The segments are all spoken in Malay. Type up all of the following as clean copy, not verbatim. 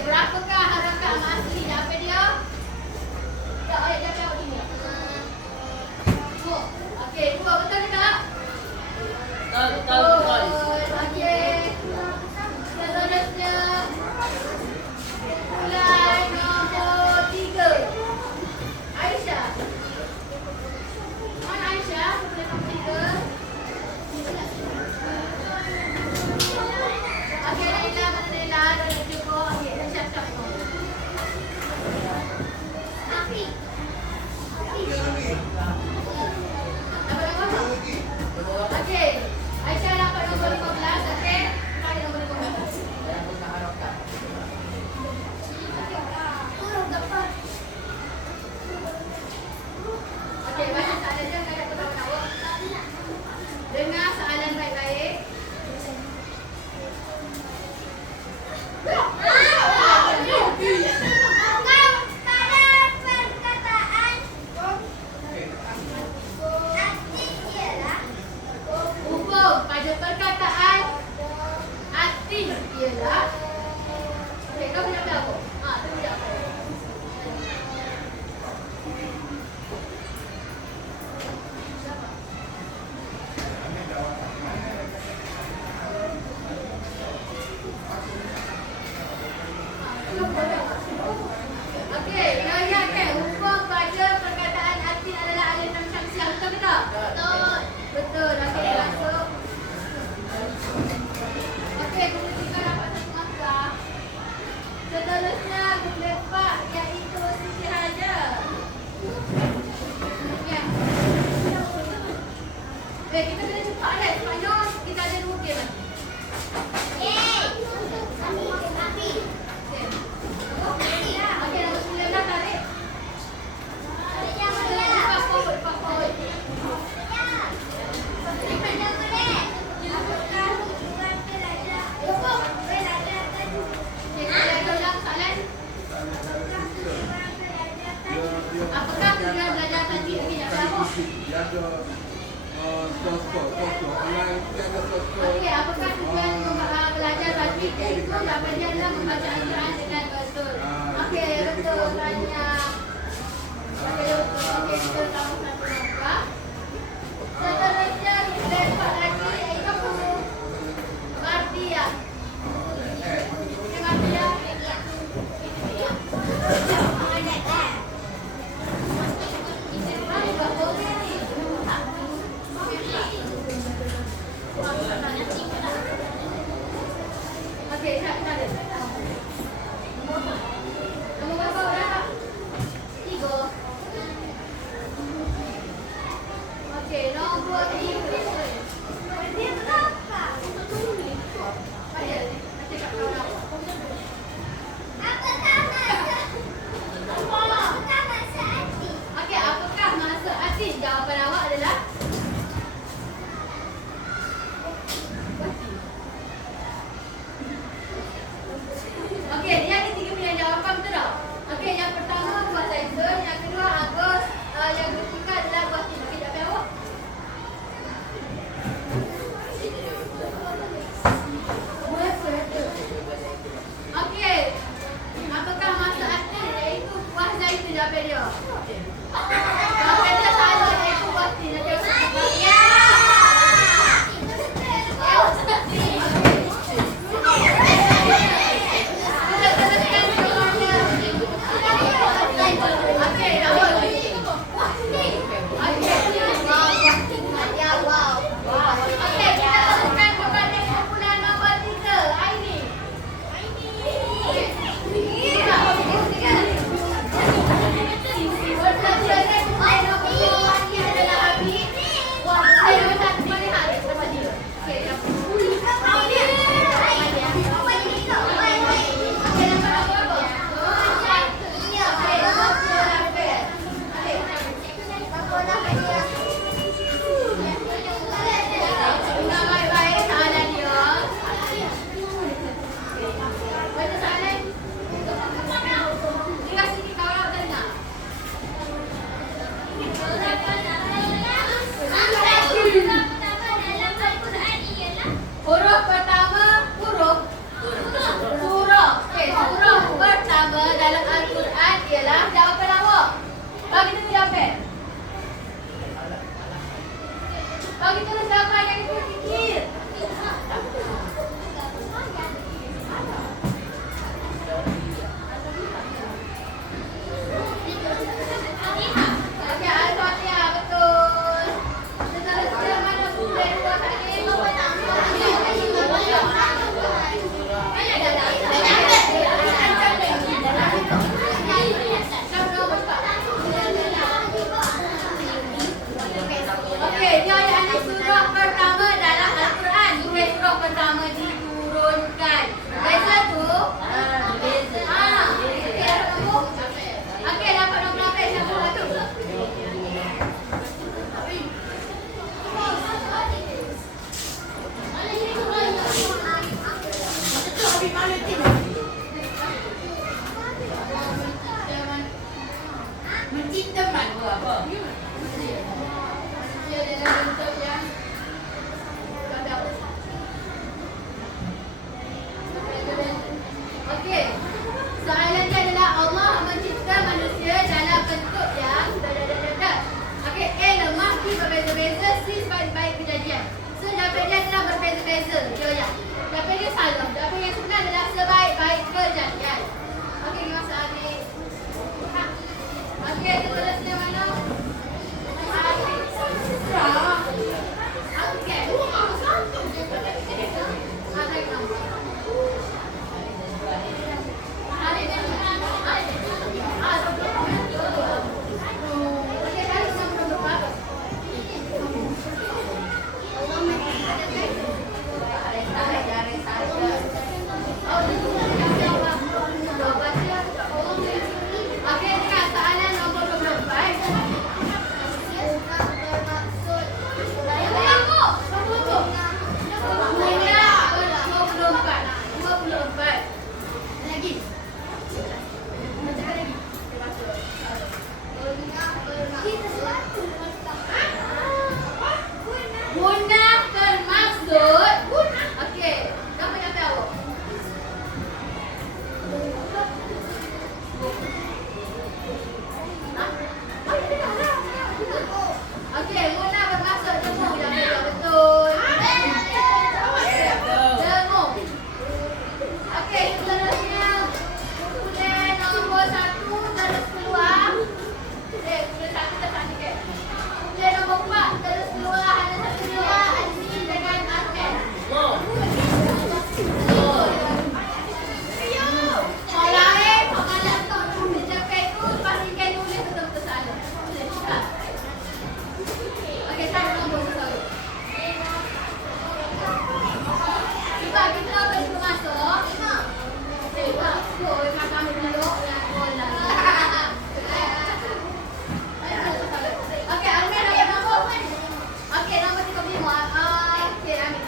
Berapakah harakat asli? Apa dia? Tak ayat dia jawab ini. Okey, dua betul ke tak? Betul. Okey. Seterusnya mulai nombor 3. Aisyah. Mana Aisyah? Mulai nombor 3. Okey, Naila, mana Naila? Dah cukup. Okey, dah siap-siap semua. Afi. Dapat nombor? Okey. Aisyah dapat nombor 15. Okey. Kita ada nombor 15. Okey, baca soalan dia. Saya nak tahu. Dengar soalan baik-baik. Hubung pada perkataan arti ialah. Okey, kau boleh jawab apa? Tu boleh jawab apa? Okey, rayakan hubung pada perkataan arti adalah aliran syamsiah. Betul ke tak? Betul. Betul. Okey, masuk. Okey, guna 3 dapat 1 markah. Seterusnya guna 4 iaitu Siti Hajar. Ya. Kita kena cepat kan? Sebabnya kita ada 2 game lagi. Okey, nombor 19 tarik. Lepas forward. Apakah tujuan belajar tadi? Okey, nak tahu. Dia ada skor online, dia ada skor. Okey, apakah tujuan belajar tadi? Iaitu jawapannya adalah membaca Al-Quran dengan betul. Okey, betul banyak. Okey, betul. Okey, kita tahu satu markah. Seterusnya kita dapat lagi iaitu Mardiah. Ini Mardiah. Okey, tak ada. Nombor berapa orang? 3. Okey, nombor 3. Dia berapa? Untuk tulis. Ayah, nanti kat kau apa? Okey, apakah maksud arti? Jawapan awak adalah okey, dia ada 3 pilihan jawapan, betul tak? Okey, yang pertama buat Tyson, yang kedua Agus, yang ketiga adalah buat Tim. Okey, jawab awak. Okey, apakah maksud arti? Iaitu buah zaitun, jawapan dia. Jawapan dia salah, iaitu buah Tim. Mencipta manusia apa? Manusia dalam bentuk yang kadang. Okey. Soalannya adalah Allah mencipta manusia dalam bentuk yang Okey, A lemah, B berbeza-beza, C sebaik-baik kejadian. So jawapan dia adalah berbeza-beza. Jawapan dia salah. Jawapan yang sebenar adalah sebaik-baik kejadian. Okey, masa ambil. Okey, seterusnya mana? Okey. Punah termaksud. Okey, siapa yang tahu? Okey, punah bermaksud jemu. Yang betul. Jemu. Okey, seterusnya kemudian nombor 1 terus keluar. Kemudian 1 terus sikit. Kemudian nombor 4 terus keluar ada satu dua Azmi dengan Ahmed. Orang lain pemalas tak tulis cakap itu pastikan tulis betul-betul salah. Okey, saya nombor 1. Cuba kita bagi masuk. Cuba, memang kami duduk yang bola. Okey, Ahmed ada nombor. Okey, nombor 35. Okey, Ahmed.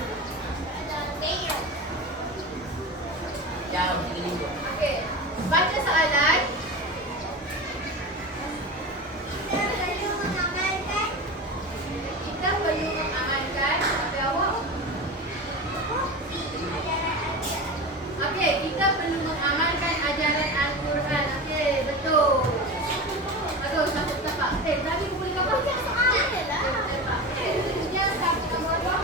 Jauh 35. Okey. Baca soalan. Kita perlu mengamalkan apa awak? Okey, kita perlu mengamalkan ajaran Al-Quran. Okey, betul. Bagus, satu tepat. Tadi aku boleh kau baca soalan adalah. Dia satu nombor 2.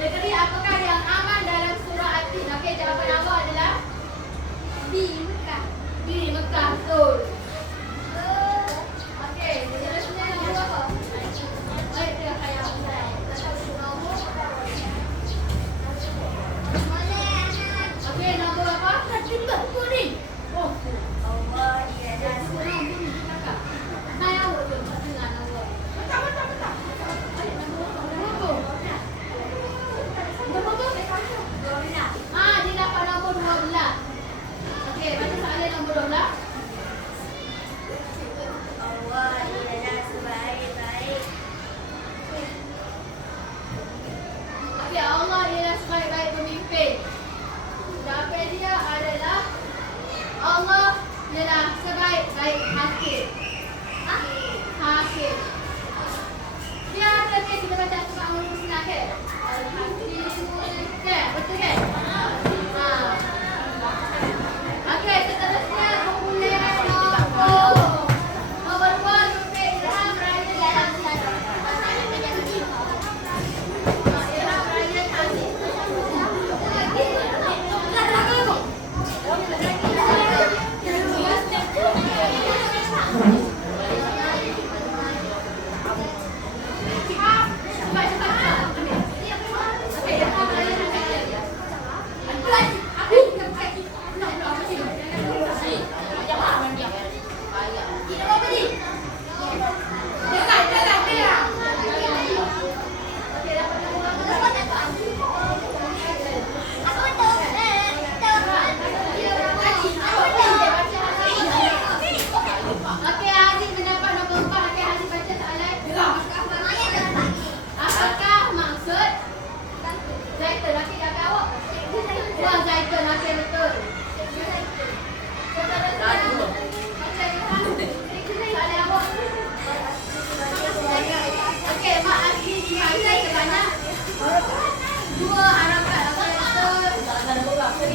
Negeri apakah yang aman dalam surah At-Tin? Okey, jawapan awak adalah di Mekah. Di Mekah, betul. Okey, seterusnya nombor apa? Baik, dia kaya. Okey, nombor apa? Timbang kuning. Oh, Allah, dia dah kurang bunyi kakak. Saya awak tu dengan nombor. Betul. Dia dapat nombor 12. Okey, baca soalan nombor 12. Allah ialah sebaik-baik. Okey, Allah ialah sebaik-baik pemimpin. Jawapan dia adalah Allah ialah sebaik-baik hakim. Hakim. Dia ada ke kita baca surah Al-Musnah ke? Al-Hakimul Hakim. Betul kan? Okey, seterusnya kemudian nombor 2 Rupi Ilham Raya Tanzil. Ilham Raya Tanzil.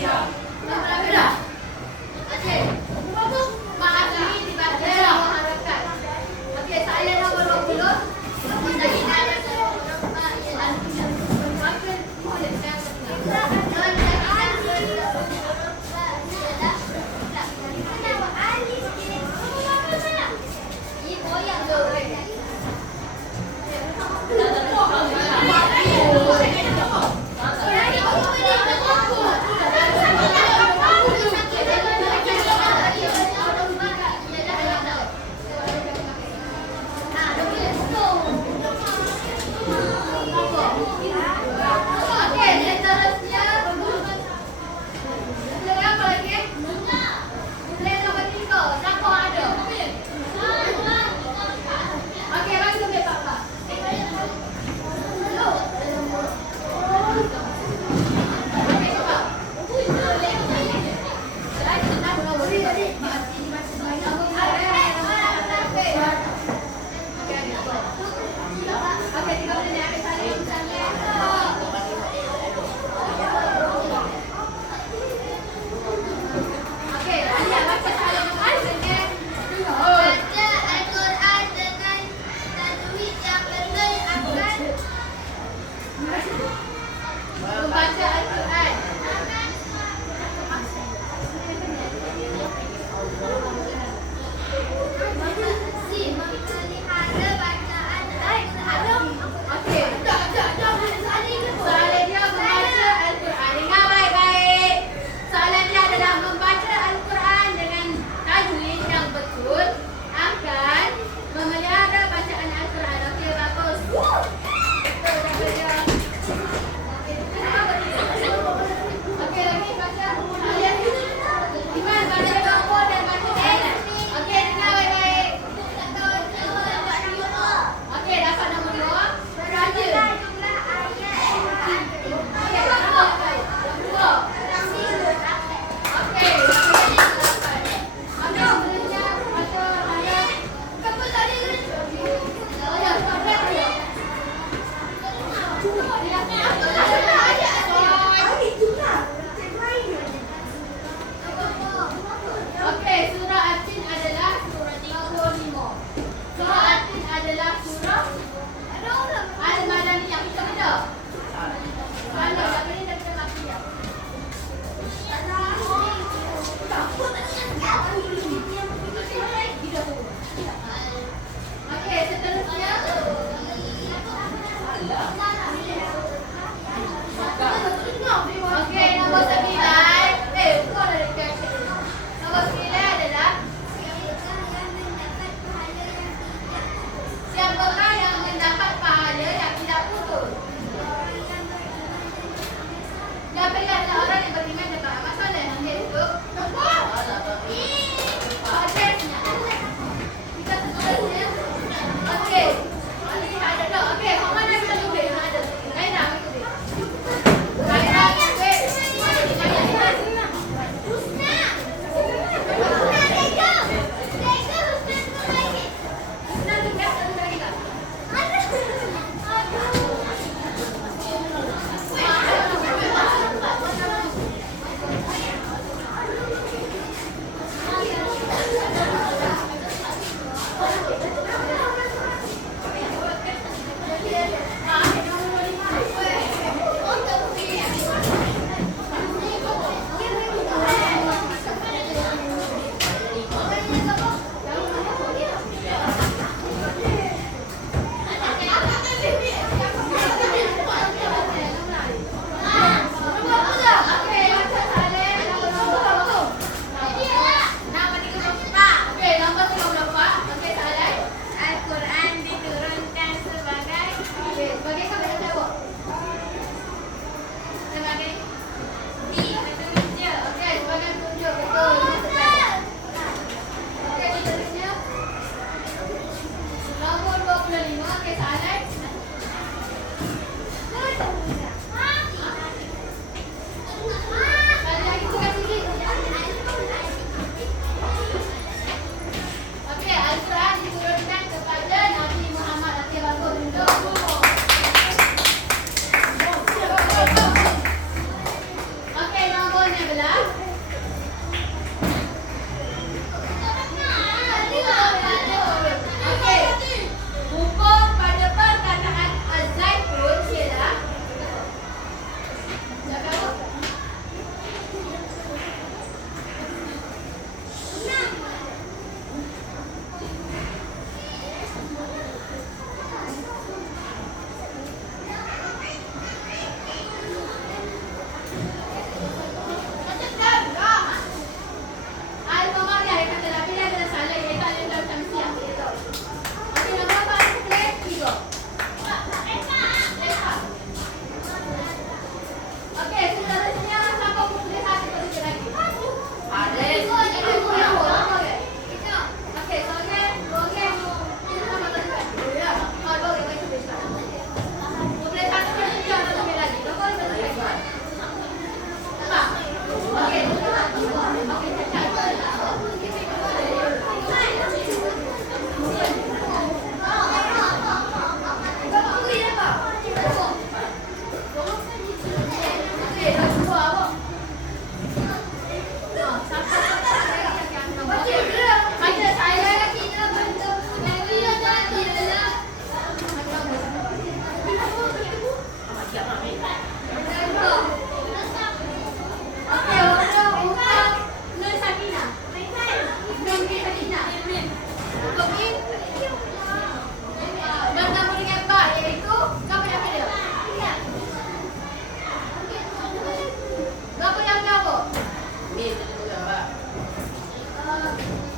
Beda. Oke. Makasih dibaca mengharapkan. Oke, saya nomor 20. Kita hidayah ke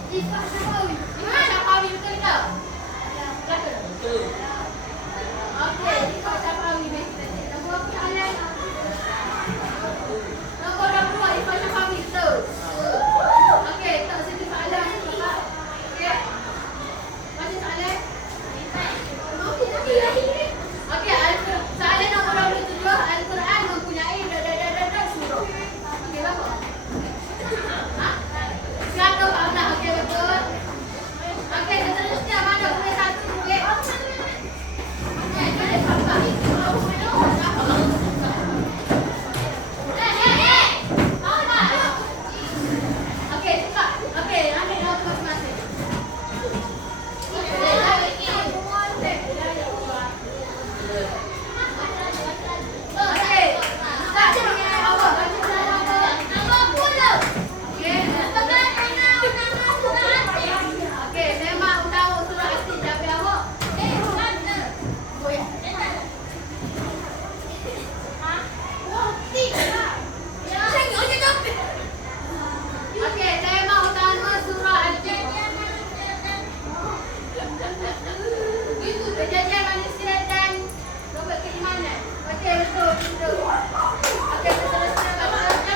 Ifah Syafawi. Ifah Syafawi betul ke? Betul. Betul. Okey, Ifah Syafawi betul. Nombor soalan. Nombor 2 Ifah Syafawi betul. Okey, tak sini soalan Bapak. Okey. Masih soalan? Okey, soalan nombor 27 Al-Quran mempunyai surah. Okey, berapa? Ha? 114. Okey, betul. Okey, seterusnya mana boleh satu duit? Okey, boleh sampai. Okey, cepat. Okey, ambil nombor masing-masing. Okey, start dengan awal. Baca surah nombor 60. Okey. Okey, memang tahu surah Yasin tapi awak goyang. Okey, tema utama surah Al-Jin. Kejadian manusia dan robot keimanan. Okey, betul, betul. Okey, seterusnya baca.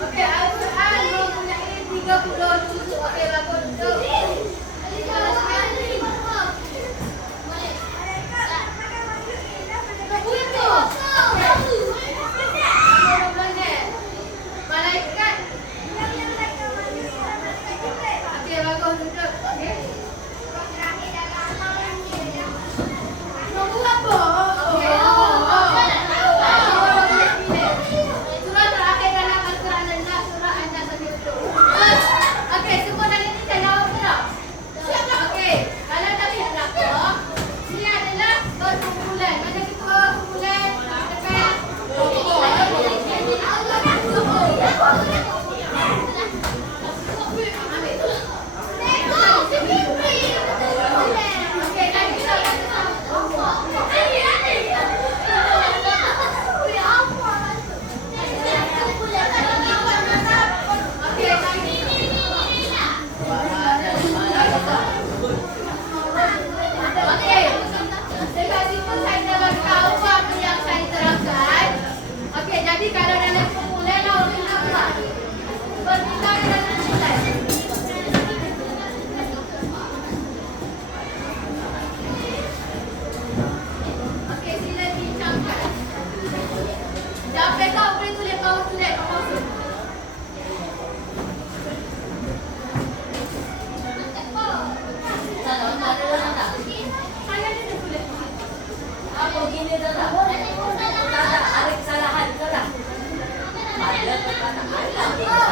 Okey, Al-Quran mempunyai 30 juz. Okey, bagus, betul. Malaikat. Okey, bagus, betul. Okey. Nombor apa? Okey. Surah terakhir dalam Al-Quran adalah surah An-Nas. Betul. Okey, semua dari ini dah jawab sudah. Okey, kalau tak siap belakang, ini adalah perkumpulan. Mana ketua kumpulan? Tekan. Okey, dah kita Okey, dekat situ saya dah bagi tahu apa yang saya terangkan. Okey, jadi kalau dalam kumpulan awak kena buat bertindak dalam kumpulan. Okey, sila bincangkan. Siapa kau boleh tulis kau tulis kau tulis. Saya ada tulis. Apa gini dah tak? Tak ada kesalahan salah. Ada kesalahan.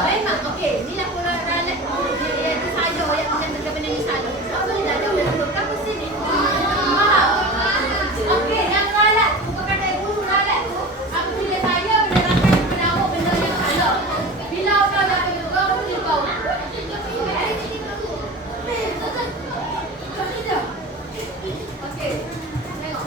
Memang okey, inilah pola ralat. Dia itu saja yang benda-benda ni saja. Apa ni dah jauh dulu kamu sini. Okey, yang ralat, bukan dari guru ralat tu. Aku tulis saya menerangkan kepada awak benda yang salah. Bila awak dah dapat juga, aku tulis kau. Okey. Tengok.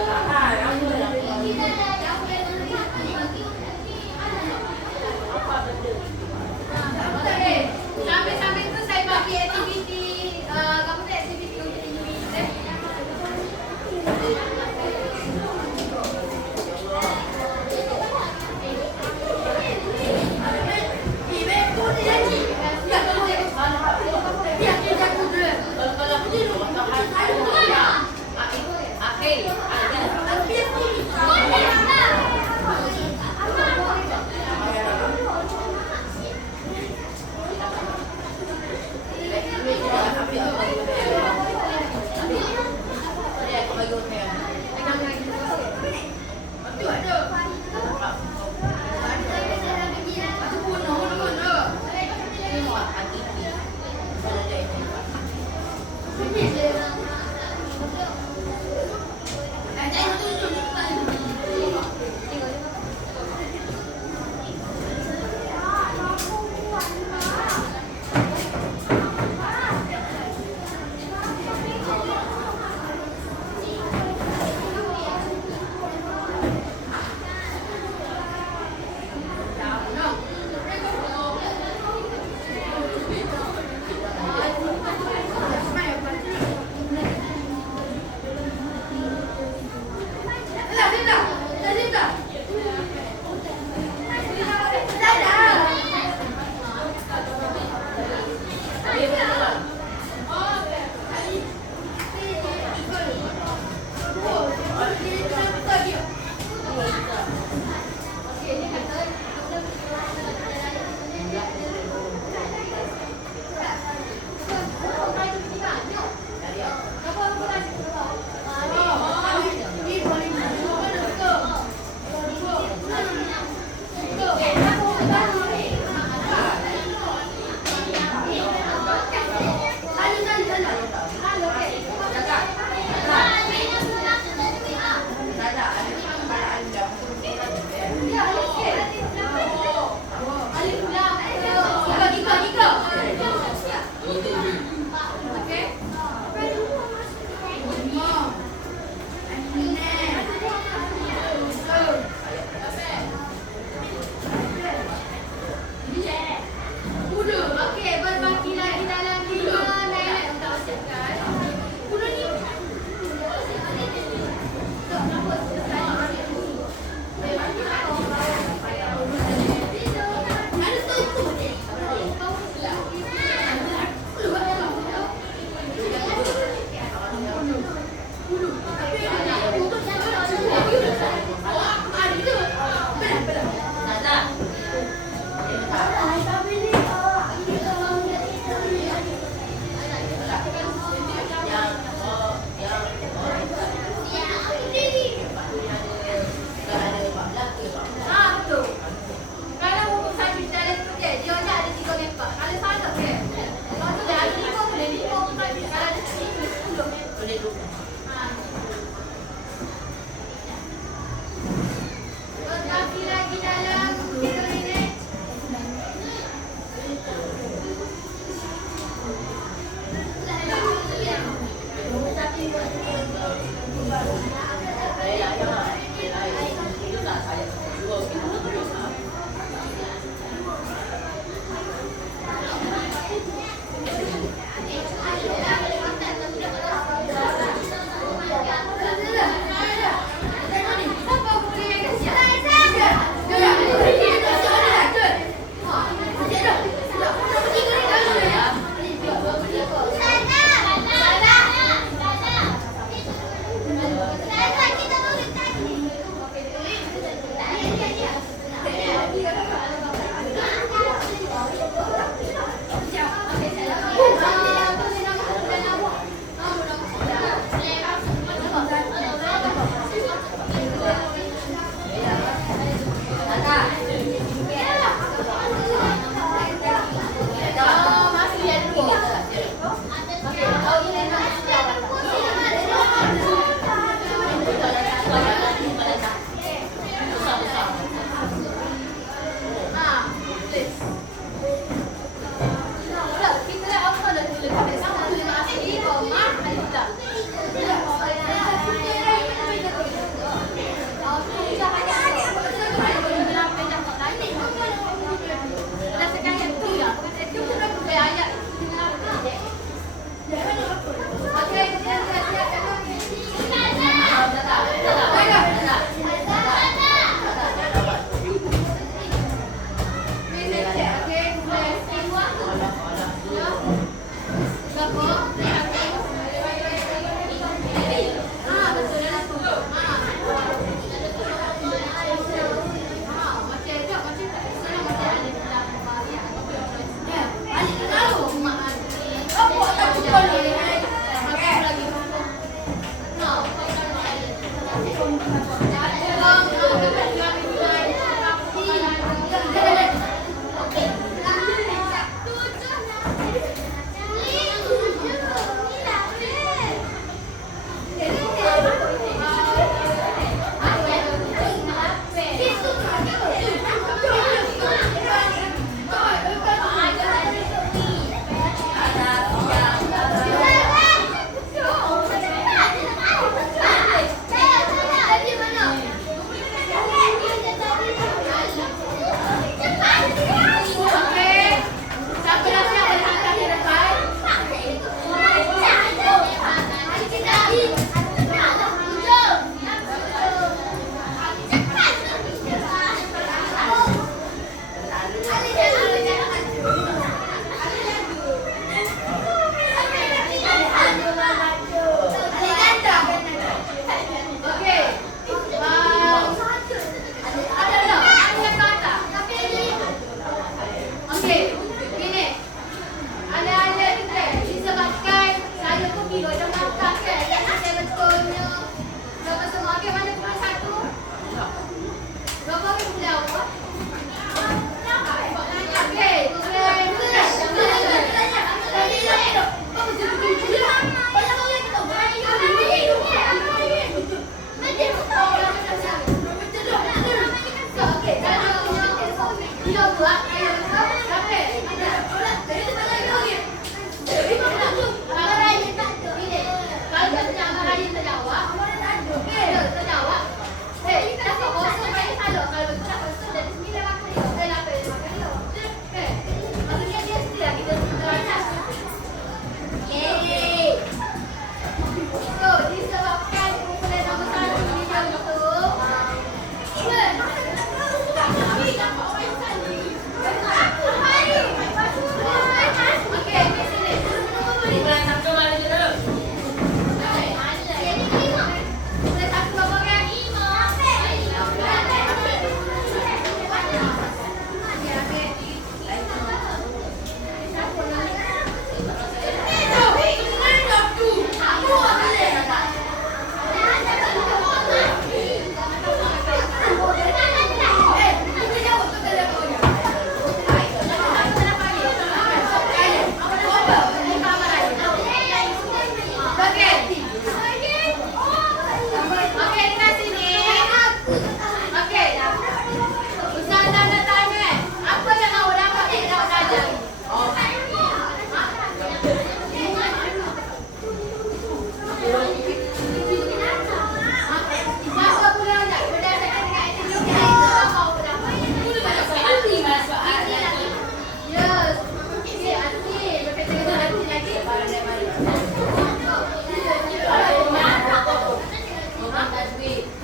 Ah, ako lang. Sabi itu saya bagi activity, kamu tuh activity untuk individu. Okay,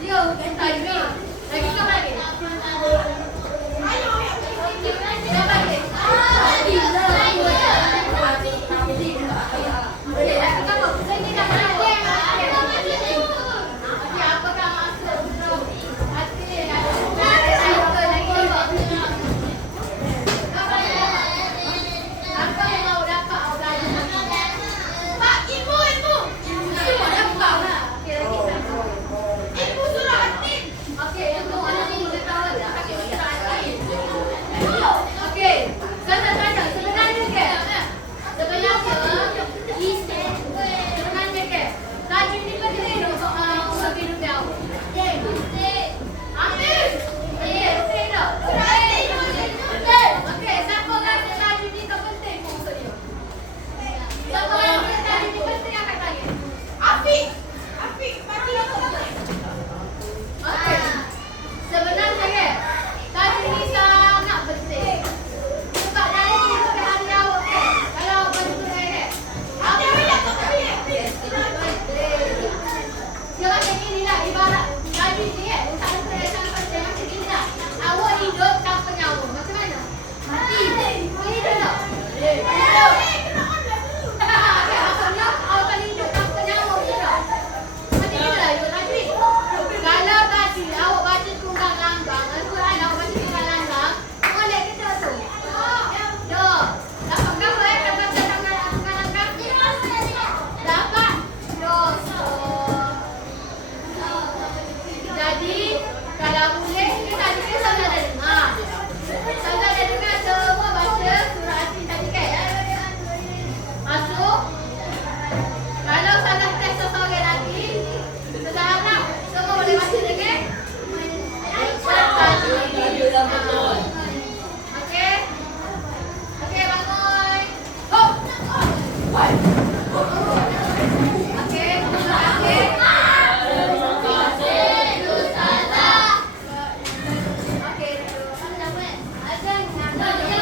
Yo,